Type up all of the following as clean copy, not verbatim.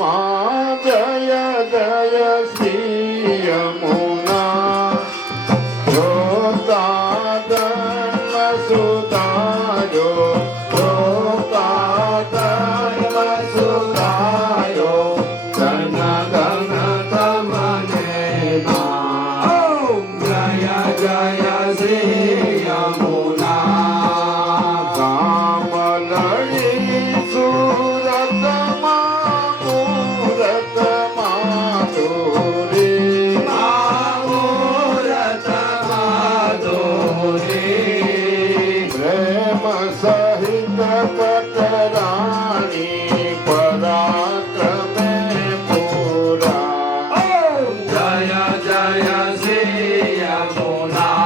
માં જય જય શ્રી યમુના જોતા ધર્મ સુધાર્યો જોતા ધર્મ સુધાર્યો ધન ધન તમને માં જય જય શ્રી યમુના કામ લડી સુરતમાં મૂરતમાં દોરી મૂરતમાં દોરી પ્રેમ સહિત પટરાણી પરાક્રમે પૂરા જય જય શ્રી યમુના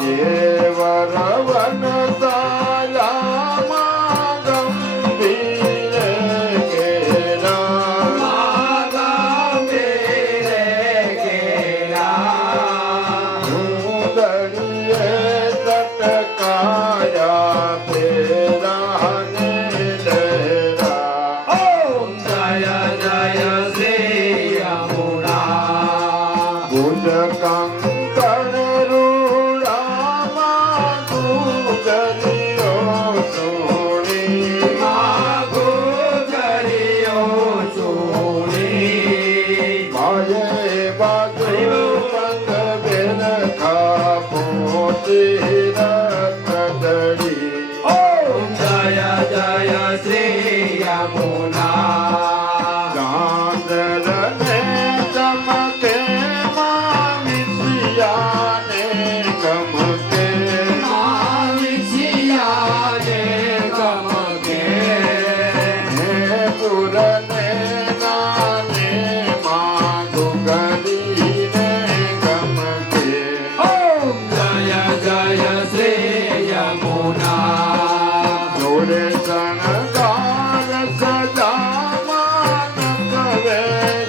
દેવર વનતાયામાં ગંભીરે ઘેરા ગંભીરે ઘેરા ઉદડીએ તટકાયા ફેરાને લહેરા જય જય શ્રી યમુના ગુંજ કંકણ રૂડામાં ગુજરીઓ સોણી ગુજરીઓ સોણી ભાયે બાજુ બંધ બેન ખાપોતી રખડડી જય જય શ્રી યમુના ચાંદરને ચમકે માં વિષયાને ગમકે માં વિષયાને ગમકે હે પુરને નાને માં ગુગરીને ગમકે જય જય શ્રી યમુના જોડે શણગાર સજામાં નકવે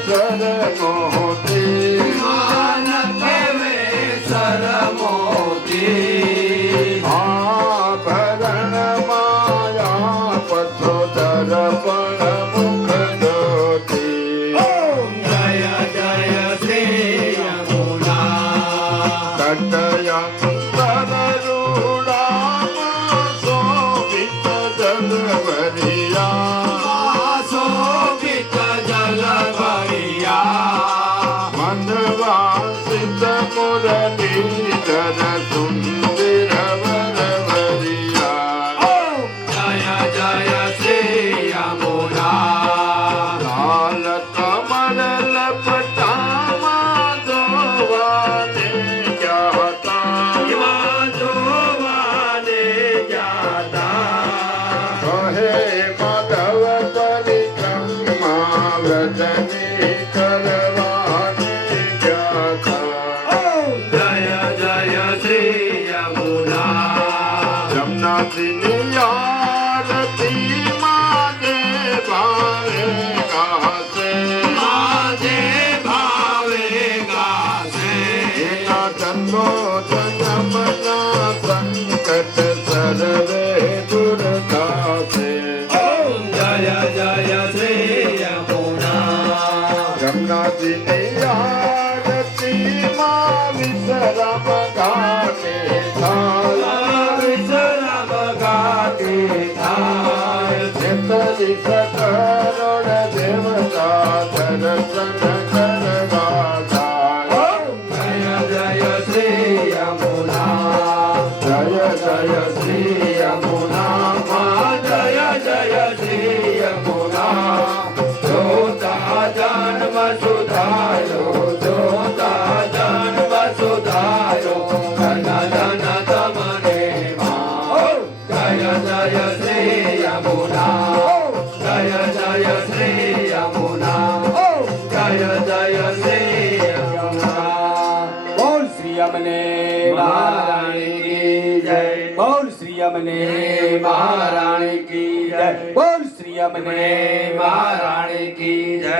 સર મોતી નકવે સર મોતી આભરણ માયા પથો દર્પણ મુખ જ્યોતિ જય જય શ્રી યમુના તટયંતર રૂડામાં શોભિત જલવરિયા શોભિત જલવરિયા મંદવાસિત મુરલીધર સુંદર વરવરિયા જય જય શ્રી યમુના લાલ કમળ લપટામાં જોવાને જાતા જોવાને જાતા કહે માધવ પરિક્રમા વ્રજની કરવાને જાતા જય જય શ્રી યમુના જમનાજીની આરતી માગે ભાવે ગાશે માગે ભાવે ગાશે એના જન્મો જન્મના સંકટ સર્વે દૂર થાશે જય જય શ્રી યમુના જમનાજીની આરતી માં વિશ્રામ ગાતે થાય વિશ્રામ ગાતે થાય તેતરી સકરોડ દેવતા દર્શન કરવા થાય જય જય શ્રી યમુના જય જય શ્રી યમુના માં જય જય શ્રી યમુના જોતા જન્મ સુધાર્યો જોતા જન્મ સુધાર્યો ધન ધન તમને માં જય જય શ્રી યમુના જય જય શ્રી યમુના જય જય શ્રી યમુના બોલ શ્રી યમને મહારાણી કી જય બોલ શ્રી યમને મહારાણી કી જય બોલ શ્રી યમને મહારાણી કી જય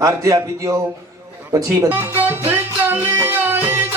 આરતી આપી દો પછી ચલી આઈ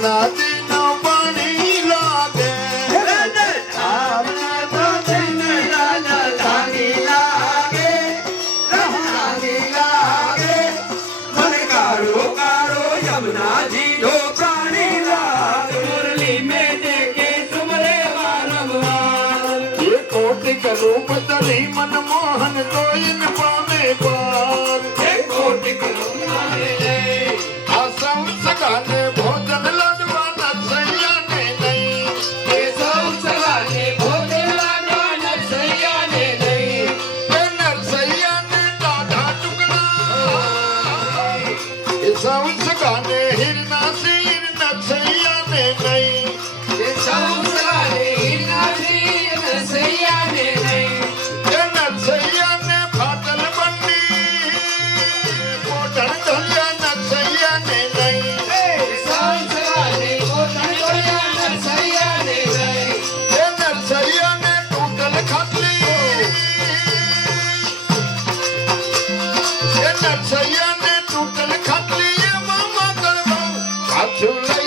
નદીનો પાણી લાગે रूप तरी मनमोहन तो इन पाने पार आसम सगाने भोजन लडवा नरसैया ने नहीं नरसैया ने दादा टुकड़ा सब सगाने हिरना सिर नरसैया ने नहीं नरसैया ने फाटल बंदी मोटन धलिया नरसैया ने नहीं नरसैया ने टूटल खटली नरसैया ने टूटल खटली मामा कर